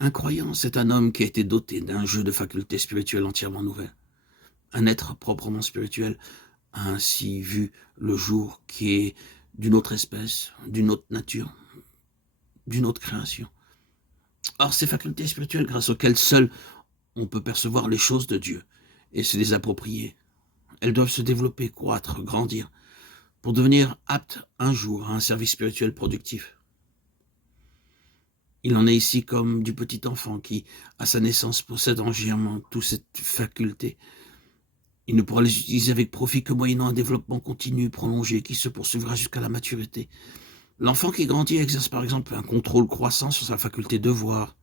Un croyant, c'est un homme qui a été doté d'un jeu de facultés spirituelles entièrement nouvelles. Un être proprement spirituel a ainsi vu le jour qui est d'une autre espèce, d'une autre nature, d'une autre création. Or, ces facultés spirituelles, grâce auxquelles seules on peut percevoir les choses de Dieu et se les approprier, elles doivent se développer, croître, grandir, pour devenir aptes un jour à un service spirituel productif. Il en est ici comme du petit enfant qui, à sa naissance, possède en germant toute cette faculté. Il ne pourra les utiliser avec profit que moyennant un développement continu, prolongé, qui se poursuivra jusqu'à la maturité. L'enfant qui grandit exerce par exemple un contrôle croissant sur sa faculté de voir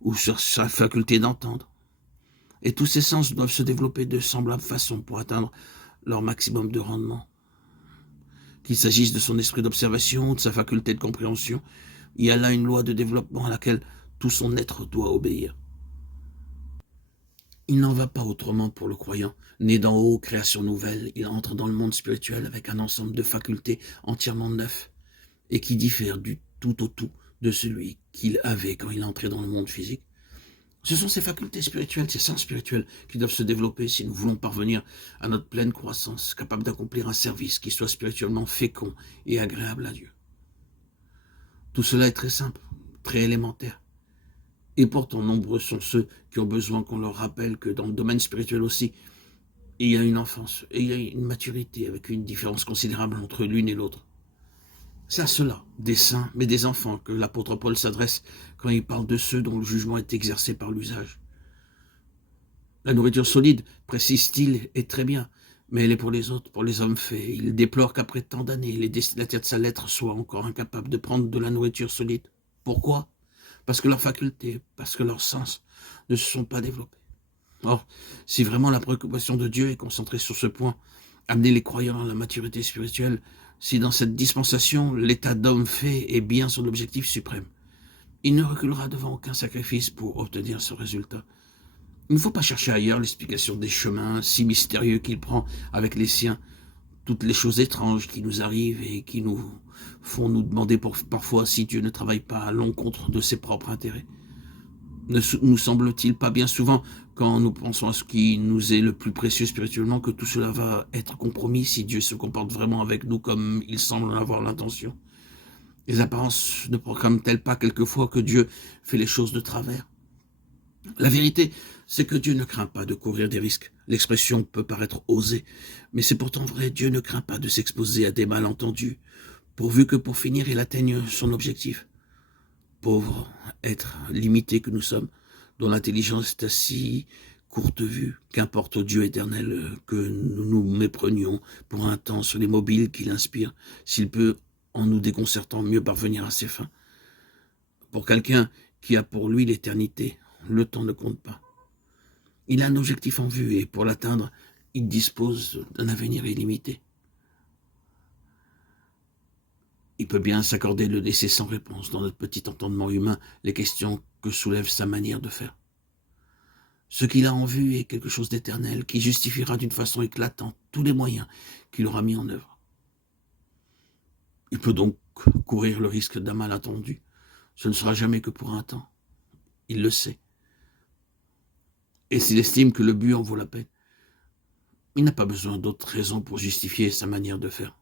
ou sur sa faculté d'entendre. Et tous ces sens doivent se développer de semblables façons pour atteindre leur maximum de rendement. Qu'il s'agisse de son esprit d'observation, de sa faculté de compréhension, il y a là une loi de développement à laquelle tout son être doit obéir. Il n'en va pas autrement pour le croyant. Né d'en haut, création nouvelle, il entre dans le monde spirituel avec un ensemble de facultés entièrement neuf et qui diffèrent du tout au tout de celui qu'il avait quand il entrait dans le monde physique. Ce sont ces facultés spirituelles, ces sens spirituels qui doivent se développer si nous voulons parvenir à notre pleine croissance, capable d'accomplir un service qui soit spirituellement fécond et agréable à Dieu. Tout cela est très simple, très élémentaire. Et pourtant, nombreux sont ceux qui ont besoin qu'on leur rappelle que dans le domaine spirituel aussi, il y a une enfance et il y a une maturité avec une différence considérable entre l'une et l'autre. C'est à cela, des saints, mais des enfants, que l'apôtre Paul s'adresse quand il parle de ceux dont le jugement est exercé par l'usage. La nourriture solide, précise-t-il, est très bien, mais elle est pour les autres, pour les hommes faits. Il déplore qu'après tant d'années, les destinataires de sa lettre soient encore incapables de prendre de la nourriture solide. Pourquoi ? Parce que leurs facultés, parce que leurs sens ne se sont pas développés. Or, si vraiment la préoccupation de Dieu est concentrée sur ce point, amener les croyants à la maturité spirituelle, si dans cette dispensation, l'état d'homme fait est bien son objectif suprême, il ne reculera devant aucun sacrifice pour obtenir ce résultat. Il ne faut pas chercher ailleurs l'explication des chemins si mystérieux qu'il prend avec les siens, toutes les choses étranges qui nous arrivent et qui nous font nous demander parfois si Dieu ne travaille pas à l'encontre de ses propres intérêts. Ne nous semble-t-il pas bien souvent, quand nous pensons à ce qui nous est le plus précieux spirituellement, que tout cela va être compromis si Dieu se comporte vraiment avec nous comme il semble en avoir l'intention? Les apparences ne proclament-elles pas quelquefois que Dieu fait les choses de travers? La vérité, c'est que Dieu ne craint pas de courir des risques. L'expression peut paraître osée, mais c'est pourtant vrai, Dieu ne craint pas de s'exposer à des malentendus, pourvu que pour finir il atteigne son objectif. Pauvres êtres limités que nous sommes, dont l'intelligence est si courte vue, qu'importe au Dieu éternel que nous nous méprenions pour un temps sur les mobiles qu'il inspire, s'il peut, en nous déconcertant, mieux parvenir à ses fins. Pour quelqu'un qui a pour lui l'éternité, le temps ne compte pas. Il a un objectif en vue et pour l'atteindre, il dispose d'un avenir illimité. Il peut bien s'accorder de laisser sans réponse dans notre petit entendement humain les questions que soulève sa manière de faire. Ce qu'il a en vue est quelque chose d'éternel qui justifiera d'une façon éclatante tous les moyens qu'il aura mis en œuvre. Il peut donc courir le risque d'un malentendu. Ce ne sera jamais que pour un temps. Il le sait. Et s'il estime que le but en vaut la peine, il n'a pas besoin d'autres raisons pour justifier sa manière de faire.